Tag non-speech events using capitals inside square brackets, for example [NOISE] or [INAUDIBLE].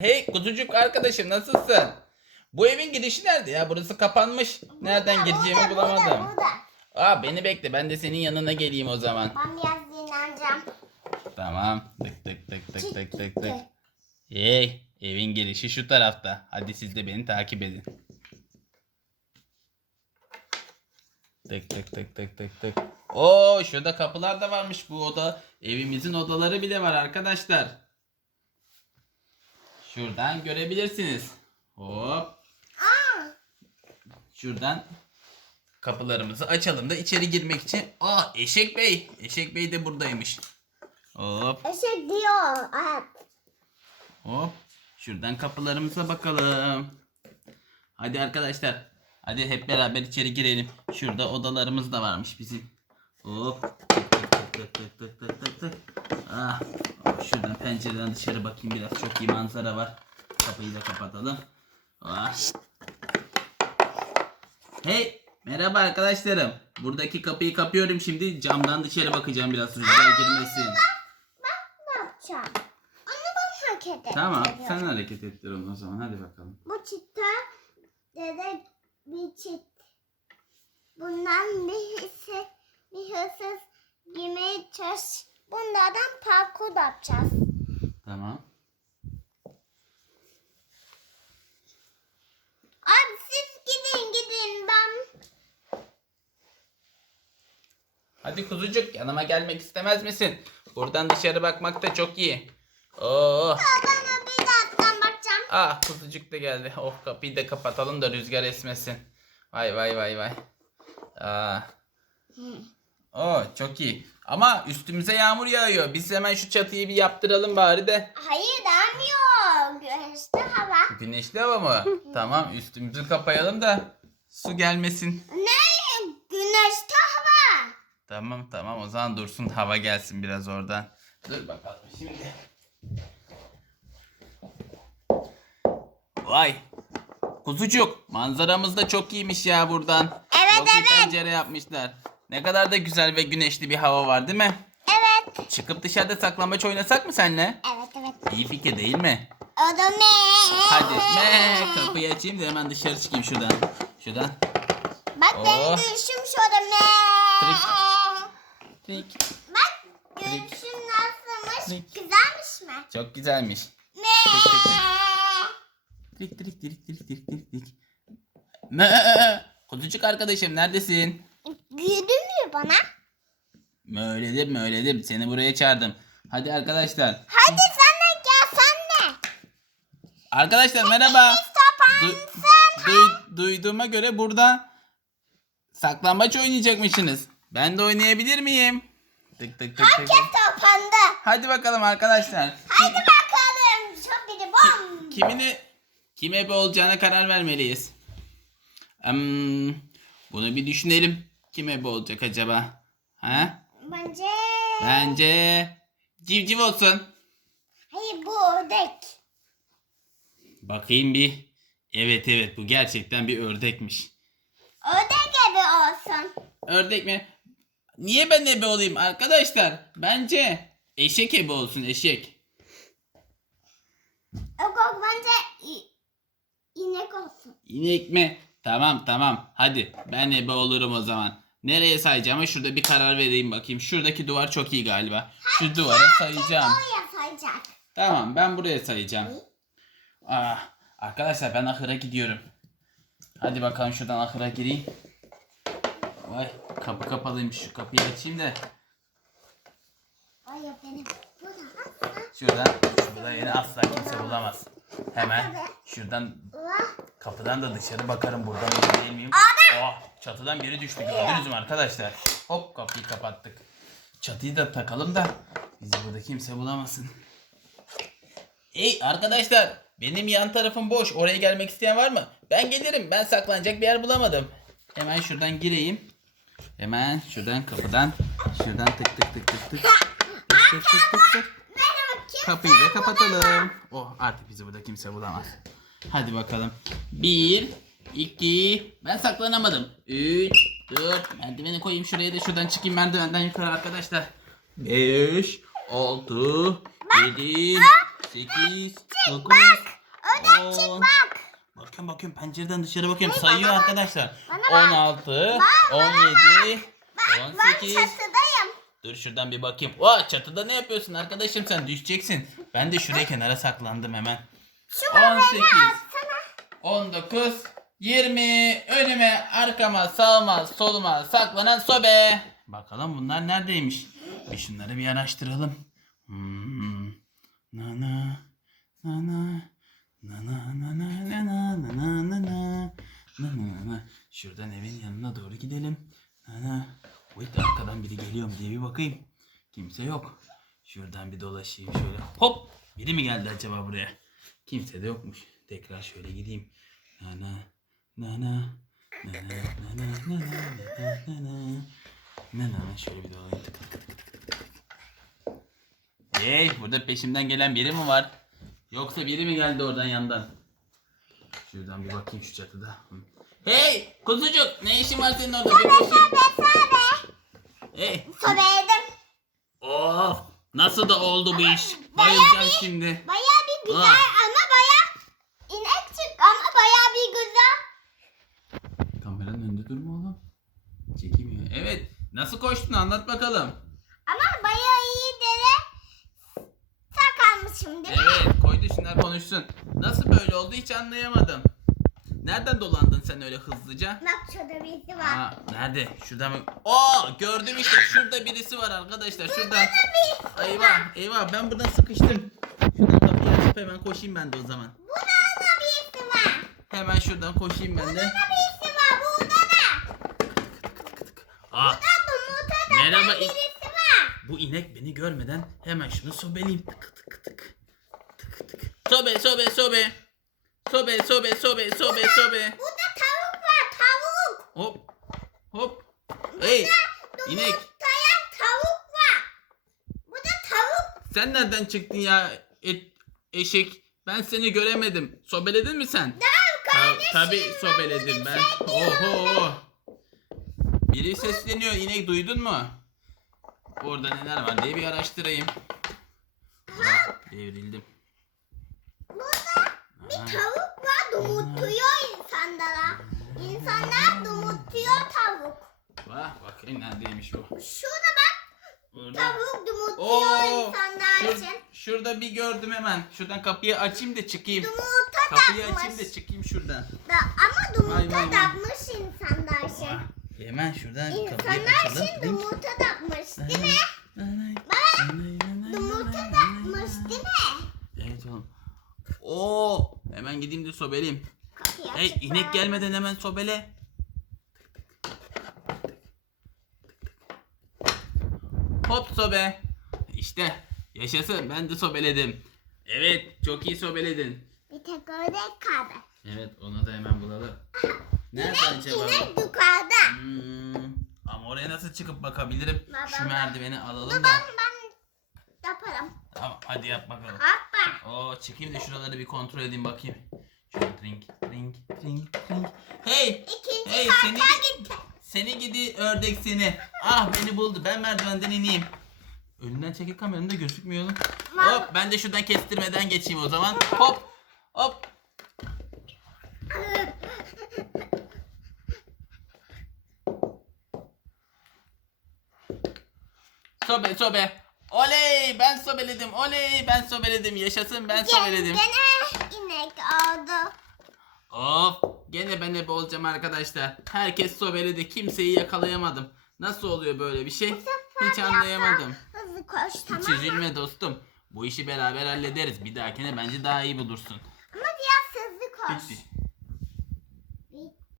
Hey kuzucuk arkadaşım nasılsın? Bu evin girişi nerede ya? Burası kapanmış. Nereden gireceğimi Burada, bulamadım. Burada, burada. Aa beni bekle ben de senin yanına geleyim o zaman. Ben biraz dinleneceğim. Tamam. Tık tık tık tık tık tık tık. Hey evin girişi şu tarafta. Hadi siz de beni takip edin. Tık tık tık tık tık tık. Oo şurada kapılar da varmış bu oda. Evimizin odaları bile var arkadaşlar. Şuradan görebilirsiniz. Hop. Şuradan kapılarımızı açalım da içeri girmek için. Aa Eşek Bey. Eşek Bey de buradaymış. Hop eşek diyor. Evet. hop. Şuradan kapılarımıza bakalım. Hadi arkadaşlar. Hadi hep beraber içeri girelim. Şurada odalarımız da varmış bizim. Hop. Tık tık tık tık tık tık tık. Ah. Şuradan pencereden dışarı bakayım biraz. Çok iyi manzara var. Kapıyı da kapatalım. Ah. Hey, merhaba arkadaşlarım. Buradaki kapıyı kapıyorum şimdi. Camdan dışarı bakacağım biraz rüzgar girmesin. Ne yapacağım? Onu ben hareket edeceğim. Tamam, sen hareket ettir onu o zaman. Hadi bakalım. Bu çıta dede bir çit. Bundan bir hırsız, bir hırsız girmeye çalış. Bunlardan parkur yapacağız. Tamam. Abi siz gidin gidin ben. Hadi kuzucuk yanıma gelmek istemez misin? Buradan dışarı bakmak da çok iyi. Oo. Bana bir dakika bakacağım. Ah kuzucuk da geldi. Oh kapıyı da kapatalım da rüzgar esmesin. Vay vay vay vay. Aa. Oo çok iyi. Ama üstümüze yağmur yağıyor. Biz hemen şu çatıyı bir yaptıralım bari de. Hayır demiyor. Güneşli hava. Güneşli hava mı? [LAUGHS] tamam üstümüzü kapayalım da su gelmesin. Ne? Güneşli hava. Tamam tamam o zaman dursun hava gelsin biraz oradan. Dur bakalım şimdi. Vay. Kuzucuk manzaramız da çok iyiymiş ya buradan. Evet, çok iyi evet. pencere yapmışlar. Ne kadar da güzel ve güneşli bir hava var değil mi? Evet. Çıkıp dışarıda saklambaç oynasak mı seninle? Evet evet. İyi fikir değil mi? O da ne? Hadi me kapıyı açayım da hemen dışarı çıkayım şuradan. Şuradan. Bak Oh. benim gülüşüm şurada me. Trik. Trik. Bak gülüşüm nasılmış? Trik. Güzelmiş mi? Çok güzelmiş. Me. Trik trik trik trik trik trik trik. Me. Kuzucuk arkadaşım neredesin? Güldün mü bana? Möğledim möğledim seni buraya çağırdım. Hadi arkadaşlar. Hadi sen de gel sen de. Arkadaşlar merhaba. Du- duy- duyduğuma göre burada saklambaç oynayacakmışsınız. Ben de oynayabilir miyim? Tık tık tık tık. Herkes topandı. Hadi bakalım arkadaşlar. Hadi bakalım. Çok biri bom. Kimini kime ebe olacağına karar vermeliyiz. Hmm, bunu bir düşünelim. Kim ebe olacak acaba? Ha? Bence. Bence civciv olsun. Hayır bu ördek. Bakayım bir. Evet evet bu gerçekten bir ördekmiş. Ördek gibi olsun. Ördek mi? Niye ben ebe olayım arkadaşlar? Bence eşek ebe olsun eşek. Yok bence inek olsun. İnek mi? Tamam tamam. Hadi ben ebe olurum o zaman. Nereye sayacağım? Şurada bir karar vereyim bakayım. Şuradaki duvar çok iyi galiba. Şu duvara sayacağım. Oraya sayacak. Tamam ben buraya sayacağım. Ah, arkadaşlar ben ahıra gidiyorum. Hadi bakalım şuradan ahıra gireyim. Vay kapı kapalıymış şu kapıyı açayım da. Hayır benim. Şuradan şurada yeni asla kimse bulamaz. Hemen şuradan kapıdan da dışarı bakarım buradan mı değil miyim? Oh, çatıdan biri düştü gördünüz mü arkadaşlar? Hop kapıyı kapattık. Çatıyı da takalım da bizi burada kimse bulamasın. Ey arkadaşlar benim yan tarafım boş. Oraya gelmek isteyen var mı? Ben gelirim. Ben saklanacak bir yer bulamadım. Hemen şuradan gireyim. Hemen şuradan kapıdan. Şuradan tık tık tık tık tık. Tık tık tık tık tık. Kapıyı da kapatalım. Oh artık bizi burada kimse bulamaz. Hadi bakalım. Bir, iki, ben saklanamadım. Üç, dört, merdiveni koyayım şuraya da şuradan çıkayım merdivenden yukarı arkadaşlar. Beş, altı, yedi, 8, 9, Ördek çık 10. bak. Bakıyorum bakıyorum pencereden dışarı bakıyorum. Sayıyor arkadaşlar. Bana bak. 16, bana 17, Ben 18. çatıdayım. Dur şuradan bir bakayım. Oha çatıda ne yapıyorsun arkadaşım sen düşeceksin. Ben de şuraya kenara saklandım hemen. Şu 18, böbreği atsana. 19, 20. Önüme, arkama, sağıma, soluma saklanan sobe. Bakalım bunlar neredeymiş? Bir şunları bir araştıralım. Hmm. Nana, nana, nana, nana, nana, nana, nana, nana, nana. Şuradan evin yanına doğru gidelim. Nana. Wait arkadan biri geliyor mu diye bir bakayım. Kimse yok. Şuradan bir dolaşayım şöyle. Hop! Biri mi geldi acaba buraya? Kimse de yokmuş. Tekrar şöyle gideyim. Nana, nana, nana, nana, nana, nana, nana. Nana, şöyle bir dolayayım. Tık tık tık tık tık. Hey, burada peşimden gelen biri mi var? Yoksa biri mi geldi oradan yandan? Şuradan bir bakayım şu çatıda. Hey, kuzucuk, ne işin var senin orada? Koşayım. Sobe sobe. Hey, Sobeydim. of, nasıl da oldu bu iş? Bayılacağım şimdi. Baya bir güzel Ah. ama baya inek çık ama baya bir güzel. Kameranın önünde durma oğlum. Çekeyim ya. Evet. Nasıl koştun anlat bakalım. Ama baya iyi dere sakalmışım değil mi? Evet koydu şunlar konuşsun. Nasıl böyle oldu hiç anlayamadım. Nereden dolandın sen öyle hızlıca? Bak şurada birisi var. Aa, nerede? Şurada mı? Oo gördüm işte şurada birisi var arkadaşlar şurada. Eyvah eyvah ben buradan sıkıştım. Şuradan kapıyı açıp hemen koşayım ben de o zaman. Burada da birisi var. Hemen şuradan koşayım ben de. Burada birisi var burada da. Aa da Merhaba, in-. Bu inek beni görmeden hemen şunu sobeleyeyim. Tık tık tık. Tık tık. Sobe sobe sobe. Sobe sobe sobe sobe sobe. Burada tavuk var tavuk. Hop. Hop. Hey inek Yumurtlayan tavuk var. Burada tavuk. sen nereden çıktın ya et, eşek? Ben seni göremedim. Sobeledin mi sen? Ta- Kardeşim. tabii sobeledim ben. Oho. Biri sesleniyor inek duydun mu? Orada neler var diye bir araştırayım. Ah, devrildim. Burada bir Aha. tavuk var dumurtluyor insanlara. İnsanlar dumurtluyor tavuk. Vah bakayım neredeymiş bu. Şurada bak Burada. tavuk dumurtluyor Oo, insanlar şur- için. şurada bir gördüm hemen. Şuradan kapıyı açayım da çıkayım. Dumurta Kapıyı açayım takmış. da çıkayım şuradan. Da, ama Vay, vay, dumurta vay. takmış insanlar için. Vah, Hemen şuradan kapıyı İnsanlar açalım. için dumurta takmış değil mi? Bak. Dumurta takmış değil mi? Evet oğlum. Oo, hemen gideyim de sobeleyim. Kapıyı Hey açıp inek bak. gelmeden hemen sobele. Hop sobe. İşte yaşasın ben de sobeledim. Evet çok iyi sobeledin. Bir tek ördek kaldı. Evet onu da hemen bulalım. [LAUGHS] Nerede acaba? bu? Yukarıda. Hmm, ama oraya nasıl çıkıp bakabilirim? Şu merdiveni alalım da. ben yaparım. Tamam hadi yap bakalım. Hoppa. Oo çıkayım da şuraları bir kontrol edeyim bakayım. Şöyle drink drink drink drink. Hey! İkinci Hey, seni- gitti. Seni gidi ördek seni. Ah beni buldu. Ben merdivenden ineyim. Önünden çekil kameranın da gözükmüyor oğlum. Hop ben de şuradan kestirmeden geçeyim o zaman. Hop hop. Sobe sobe. Oley ben sobeledim. Oley ben sobeledim. Yaşasın ben sobeledim. Gene inek oldu. Of gene ben ebe olacağım arkadaşlar. Herkes sobeledi. Kimseyi yakalayamadım. Nasıl oluyor böyle bir şey? Hiç anlayamadım. Hızlı koş tamam Hiç üzülme dostum. Bu işi beraber hallederiz. Bir dahakine bence daha iyi bulursun. Ama biraz hızlı koş. Bitti.